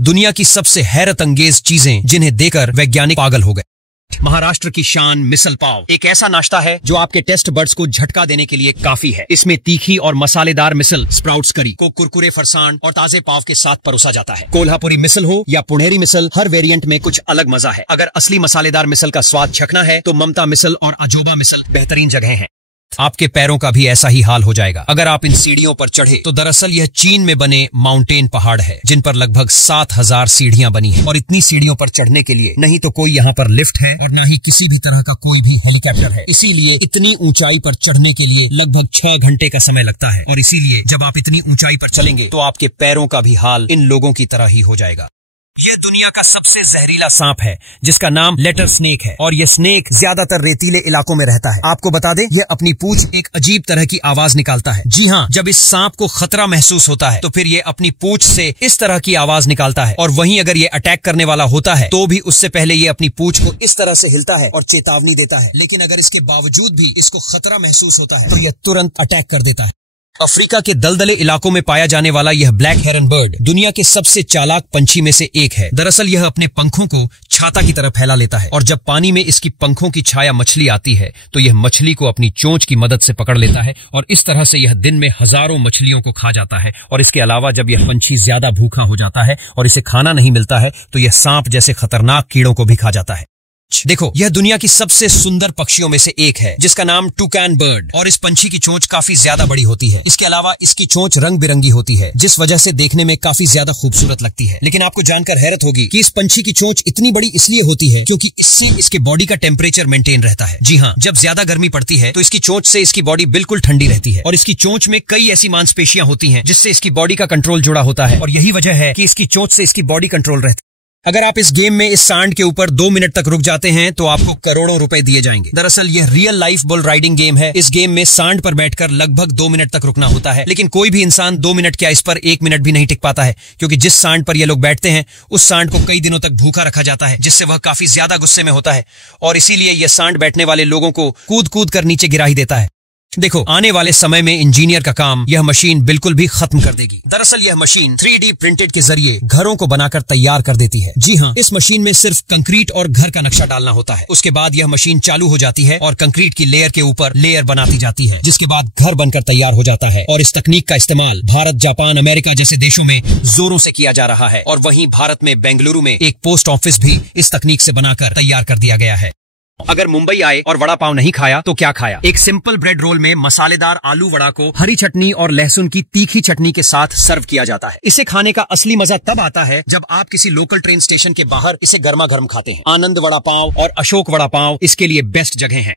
दुनिया की सबसे हैरत अंगेज चीजें जिन्हें देखकर वैज्ञानिक पागल हो गए। महाराष्ट्र की शान मिसल पाव एक ऐसा नाश्ता है जो आपके टेस्ट बड्स को झटका देने के लिए काफी है। इसमें तीखी और मसालेदार मिसल स्प्राउट्स करी को कुरकुरे फरसान और ताजे पाव के साथ परोसा जाता है। कोल्हापुरी मिसल हो या पुणेरी मिसल, हर वेरिएंट में कुछ अलग मजा है। अगर असली मसालेदार मिसल का स्वाद चखना है तो ममता मिसल और अजोबा मिसल बेहतरीन जगह हैं। आपके पैरों का भी ऐसा ही हाल हो जाएगा अगर आप इन सीढ़ियों पर चढ़े तो दरअसल यह चीन में बने माउंटेन पहाड़ है जिन पर लगभग 7000 सीढ़ियां बनी हैं। और इतनी सीढ़ियों पर चढ़ने के लिए नहीं तो कोई यहाँ पर लिफ्ट है और न ही किसी भी तरह का कोई भी हेलीकॉप्टर है। इसीलिए इतनी ऊंचाई पर चढ़ने के लिए लगभग 6 घंटे का समय लगता है। और इसीलिए जब आप इतनी ऊंचाई पर चलेंगे तो आपके पैरों का भी हाल इन लोगों की तरह ही हो जाएगा। यह दुनिया का सबसे जहरीला सांप है जिसका नाम लेटर स्नेक है और यह स्नेक ज्यादातर रेतीले इलाकों में रहता है। आपको बता दें, यह अपनी पूंछ एक अजीब तरह की आवाज निकालता है। जी हाँ, जब इस सांप को खतरा महसूस होता है तो फिर यह अपनी पूंछ से इस तरह की आवाज निकालता है। और वहीं अगर यह अटैक करने वाला होता है तो भी उससे पहले यह अपनी पूंछ को इस तरह से हिलता है और चेतावनी देता है। लेकिन अगर इसके बावजूद भी इसको खतरा महसूस होता है तो यह तुरंत अटैक कर देता है। अफ्रीका के दलदले इलाकों में पाया जाने वाला यह ब्लैक हेरन बर्ड दुनिया के सबसे चालाक पंछी में से एक है। दरअसल यह अपने पंखों को छाता की तरह फैला लेता है और जब पानी में इसकी पंखों की छाया मछली आती है तो यह मछली को अपनी चोंच की मदद से पकड़ लेता है और इस तरह से यह दिन में हजारों मछलियों को खा जाता है। और इसके अलावा जब यह पंछी ज्यादा भूखा हो जाता है और इसे खाना नहीं मिलता है तो यह सांप जैसे खतरनाक कीड़ों को भी खा जाता है। देखो, यह दुनिया की सबसे सुंदर पक्षियों में से एक है जिसका नाम टूकैन बर्ड और इस पंछी की चोंच काफी ज्यादा बड़ी होती है। इसके अलावा इसकी चोंच रंग बिरंगी होती है जिस वजह से देखने में काफी ज्यादा खूबसूरत लगती है। लेकिन आपको जानकर हैरत होगी कि इस पंछी की चोंच इतनी बड़ी इसलिए होती है क्योंकि इससे इसके बॉडी का टेम्परेचर मेंटेन रहता है। जी हाँ, जब ज्यादा गर्मी पड़ती है तो इसकी चोंच से इसकी बॉडी बिल्कुल ठंडी रहती है और इसकी चोंच में कई ऐसी मांसपेशियां होती हैं जिससे इसकी बॉडी का कंट्रोल जुड़ा होता है और यही वजह है कि इसकी चोंच से इसकी बॉडी कंट्रोल रहती है। अगर आप इस गेम में इस सांड के ऊपर 2 मिनट तक रुक जाते हैं तो आपको करोड़ों रुपए दिए जाएंगे। दरअसल यह real life bull riding game है। इस गेम में सांड पर बैठकर लगभग 2 मिनट तक रुकना होता है। लेकिन कोई भी इंसान 2 मिनट क्या, इस पर 1 मिनट भी नहीं टिक पाता है क्योंकि जिस सांड पर ये लोग बैठते हैं उस सांड को कई दिनों तक भूखा रखा जाता है जिससे वह काफी ज्यादा गुस्से में होता है और इसीलिए यह सांड बैठने वाले लोगों को कूद कूद कर नीचे गिरा ही देता है। देखो, आने वाले समय में इंजीनियर का काम यह मशीन बिल्कुल भी खत्म कर देगी। दरअसल यह मशीन 3D प्रिंटेड के जरिए घरों को बनाकर तैयार कर देती है। जी हाँ, इस मशीन में सिर्फ कंक्रीट और घर का नक्शा डालना होता है। उसके बाद यह मशीन चालू हो जाती है और कंक्रीट की लेयर के ऊपर लेयर बनाती जाती है जिसके बाद घर बनकर तैयार हो जाता है। और इस तकनीक का इस्तेमाल भारत, जापान, अमेरिका जैसे देशों में जोरों से किया जा रहा है। और वहीं भारत में बेंगलुरु में एक पोस्ट ऑफिस भी इस तकनीक से बनाकर तैयार कर दिया गया है। अगर मुंबई आए और वड़ा पाव नहीं खाया तो क्या खाया? एक सिंपल ब्रेड रोल में मसालेदार आलू वड़ा को हरी चटनी और लहसुन की तीखी चटनी के साथ सर्व किया जाता है। इसे खाने का असली मजा तब आता है जब आप किसी लोकल ट्रेन स्टेशन के बाहर इसे गर्मा गर्म खाते हैं। आनंद वड़ा पाव और अशोक वड़ा पाव इसके लिए बेस्ट जगह हैं।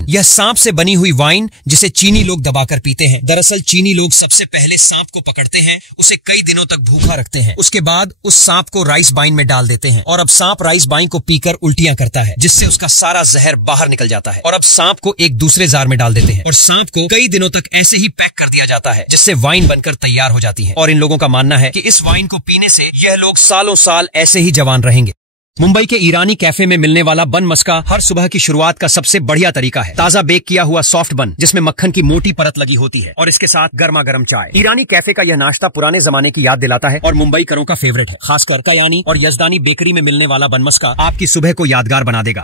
यह सांप से बनी हुई वाइन जिसे चीनी लोग दबाकर पीते हैं। दरअसल चीनी लोग सबसे पहले सांप को पकड़ते हैं, उसे कई दिनों तक भूखा रखते हैं, उसके बाद उस सांप को राइस बाइन में डाल देते हैं और अब सांप राइस बाइन को पीकर उल्टियां करता है जिससे उसका सारा जहर बाहर निकल जाता है। और अब सांप को एक दूसरे जार में डाल देते हैं और सांप को कई दिनों तक ऐसे ही पैक कर दिया जाता है जिससे वाइन बनकर तैयार हो जाती है। और इन लोगों का मानना है कि इस वाइन को पीने से यह लोग सालों साल ऐसे ही जवान रहेंगे। मुंबई के ईरानी कैफे में मिलने वाला बन मस्का हर सुबह की शुरुआत का सबसे बढ़िया तरीका है। ताजा बेक किया हुआ सॉफ्ट बन जिसमें मक्खन की मोटी परत लगी होती है और इसके साथ गर्मा गर्म चाय। ईरानी कैफे का यह नाश्ता पुराने जमाने की याद दिलाता है और मुंबईकरों का फेवरेट है। खासकर कयानी और यजदानी बेकरी में मिलने वाला बन मस्का आपकी सुबह को यादगार बना देगा।